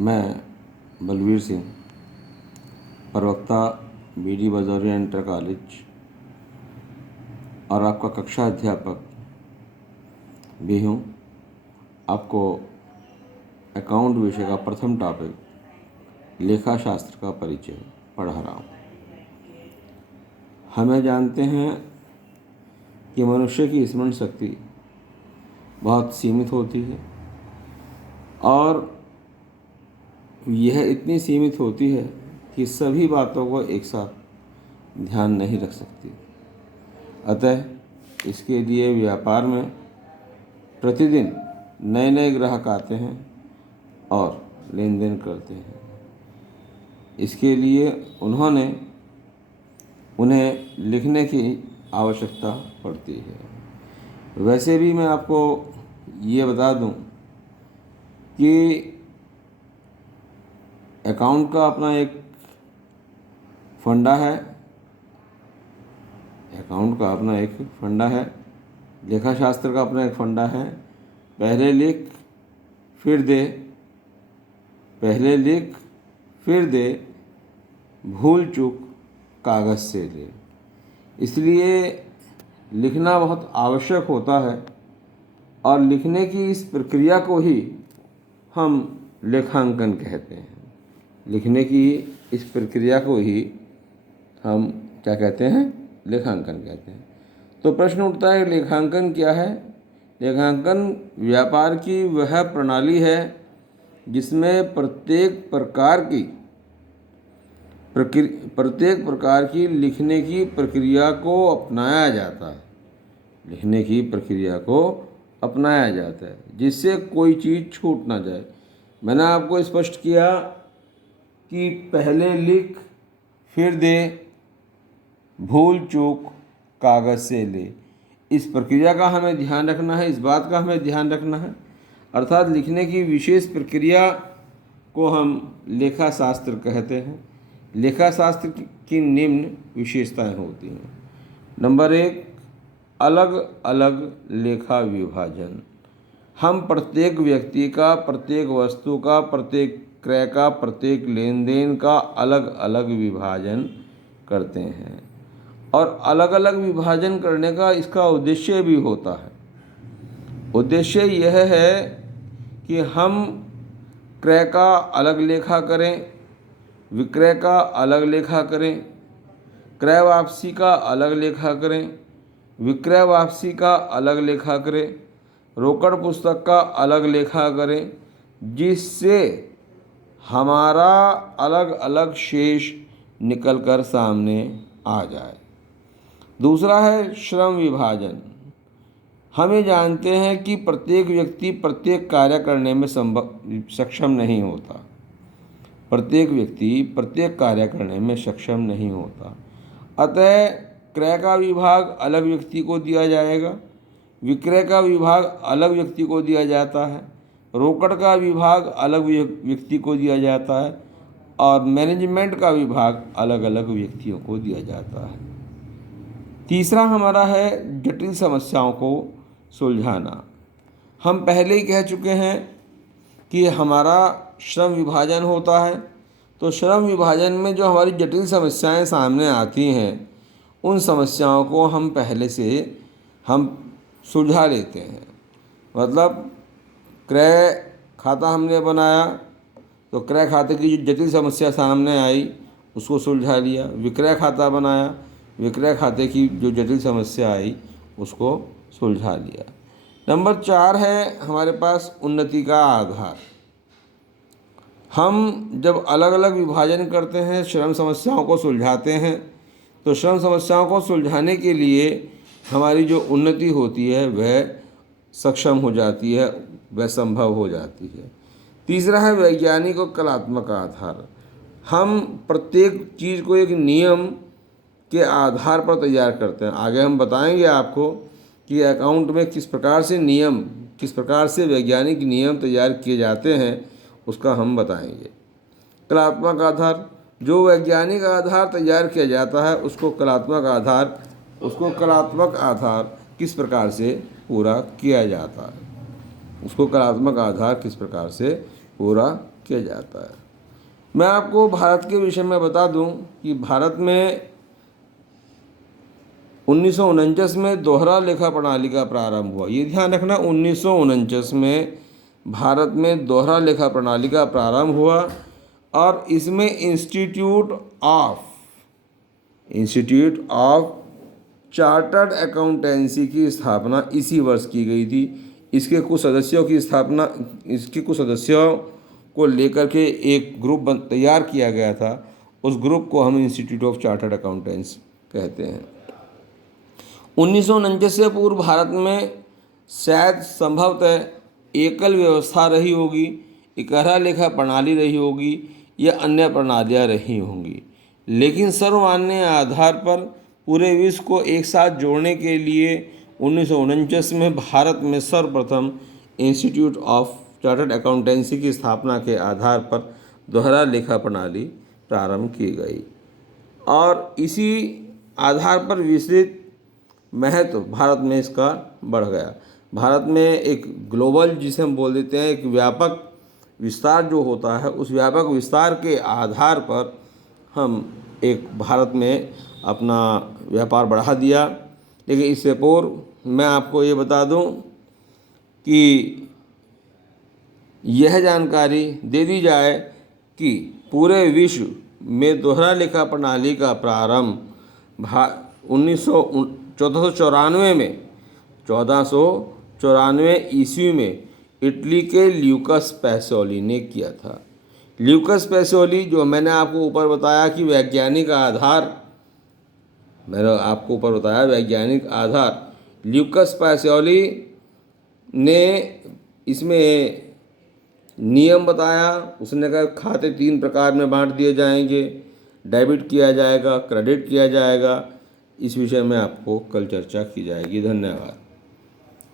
मैं बलवीर सिंह, प्रवक्ता BD Bajoria inter college और आपका कक्षा अध्यापक भी हूँ। आपको अकाउंट विषय का प्रथम टॉपिक लेखा शास्त्र का परिचय पढ़ा रहा हूँ। हमें जानते हैं कि मनुष्य की स्मरण शक्ति बहुत सीमित होती है और यह इतनी सीमित होती है कि सभी बातों को एक साथ ध्यान नहीं रख सकती। अतः इसके लिए व्यापार में प्रतिदिन नए नए ग्राहक आते हैं और लेन देन करते हैं। इसके लिए उन्हें लिखने की आवश्यकता पड़ती है। वैसे भी मैं आपको ये बता दूं कि अकाउंट का अपना एक फंडा है। लेखा शास्त्र का अपना एक फंडा है। पहले लिख फिर दे, भूल चूक कागज़ से ले। इसलिए लिखना बहुत आवश्यक होता है और लिखने की इस प्रक्रिया को ही हम लेखांकन कहते हैं। लिखने की इस प्रक्रिया को ही हम क्या कहते हैं? लेखांकन कहते हैं। तो प्रश्न उठता है, लेखांकन क्या है? लेखांकन व्यापार की वह प्रणाली है जिसमें प्रत्येक प्रकार की लिखने की प्रक्रिया को अपनाया जाता है जिससे कोई चीज़ छूट ना जाए। मैंने आपको स्पष्ट किया कि पहले लिख फिर दे, भूल चूक कागज़ से ले। इस प्रक्रिया का हमें ध्यान रखना है, इस बात का हमें ध्यान रखना है। अर्थात लिखने की विशेष प्रक्रिया को हम लेखा शास्त्र कहते हैं। लेखा शास्त्र की निम्न विशेषताएं होती हैं। नंबर 1, अलग अलग लेखा विभाजन। हम प्रत्येक व्यक्ति का, प्रत्येक वस्तु का, प्रत्येक क्रय का, प्रत्येक लेन देन का अलग अलग विभाजन करते हैं और अलग अलग विभाजन करने का इसका उद्देश्य भी होता है। उद्देश्य यह है कि हम क्रय का अलग लेखा करें, विक्रय का अलग लेखा करें, क्रय वापसी का अलग लेखा करें, विक्रय वापसी का अलग लेखा करें, रोकड़ पुस्तक का अलग लेखा करें, जिससे हमारा अलग अलग शेष निकल कर सामने आ जाए। दूसरा है श्रम विभाजन। हम ये जानते हैं कि प्रत्येक व्यक्ति प्रत्येक कार्य करने में सक्षम नहीं होता। अतः क्रय का विभाग अलग व्यक्ति को दिया जाएगा, विक्रय का विभाग अलग व्यक्ति को दिया जाता है, रोकड़ का विभाग अलग व्यक्ति को दिया जाता है और मैनेजमेंट का विभाग अलग अलग व्यक्तियों को दिया जाता है। तीसरा हमारा है जटिल समस्याओं को सुलझाना। हम पहले ही कह चुके हैं कि हमारा श्रम विभाजन होता है, तो श्रम विभाजन में जो हमारी जटिल समस्याएं सामने आती हैं, उन समस्याओं को हम पहले से हम सुलझा लेते हैं। मतलब क्रय खाता हमने बनाया तो क्रय खाते की जो जटिल समस्या सामने आई उसको सुलझा लिया। विक्रय खाता बनाया, विक्रय खाते की जो जटिल समस्या आई उसको सुलझा लिया। नंबर 4 है हमारे पास उन्नति का आधार। हम जब अलग अलग विभाजन करते हैं, श्रम समस्याओं को सुलझाते हैं, तो श्रम समस्याओं को सुलझाने के लिए हमारी जो उन्नति होती है वह सक्षम हो जाती है, वह संभव हो जाती है। तीसरा है वैज्ञानिक और कलात्मक आधार। हम प्रत्येक चीज़ को एक नियम के आधार पर तैयार करते हैं। आगे हम बताएंगे आपको कि अकाउंट में किस प्रकार से वैज्ञानिक नियम तैयार किए जाते हैं, उसका हम बताएंगे। कलात्मक आधार, जो वैज्ञानिक आधार तैयार किया जाता है उसको कलात्मक आधार किस प्रकार से पूरा किया जाता है। किया जाता है। मैं आपको भारत के विषय में बता दूं कि भारत में 1949 में दोहरा लेखा प्रणाली का प्रारंभ हुआ। ये ध्यान रखना, 1949 में भारत में दोहरा लेखा प्रणाली का प्रारंभ हुआ और इसमें इंस्टीट्यूट ऑफ चार्टर्ड अकाउंटेंसी की स्थापना इसी वर्ष की गई थी। इसके कुछ सदस्यों को लेकर के एक ग्रुप तैयार किया गया था। उस ग्रुप को हम इंस्टीट्यूट ऑफ चार्टर्ड अकाउंटेंट्स कहते हैं। 1949 से पूर्व भारत में शायद संभवतः एकल व्यवस्था रही होगी, इकहरा लेखा प्रणाली रही होगी या अन्य प्रणालियाँ रही होंगी, लेकिन सर्वमान्य आधार पर पूरे विश्व को एक साथ जोड़ने के लिए 1949 में भारत में सर्वप्रथम इंस्टीट्यूट ऑफ चार्टर्ड अकाउंटेंसी की स्थापना के आधार पर दोहरा लेखा प्रणाली प्रारंभ की गई और इसी आधार पर विस्तृत महत्व भारत में इसका बढ़ गया। भारत में एक ग्लोबल, जिसे हम बोल देते हैं, एक व्यापक विस्तार जो होता है, उस व्यापक विस्तार के आधार पर हम एक भारत में अपना व्यापार बढ़ा दिया। लेकिन इससे पूर्व मैं आपको ये बता दूं कि यह जानकारी दे दी जाए कि पूरे विश्व में दोहरा लेखा प्रणाली का प्रारंभ 1494 ईस्वी में इटली के ल्यूकस पैसोली ने किया था। ल्यूकस पैसोली, जो मैंने आपको ऊपर बताया कि वैज्ञानिक आधार, ल्यूकस पैसोली ने इसमें नियम बताया। उसने कहा खाते 3 प्रकार में बांट दिए जाएंगे, डेबिट किया जाएगा, क्रेडिट किया जाएगा। इस विषय में आपको कल चर्चा की जाएगी। धन्यवाद।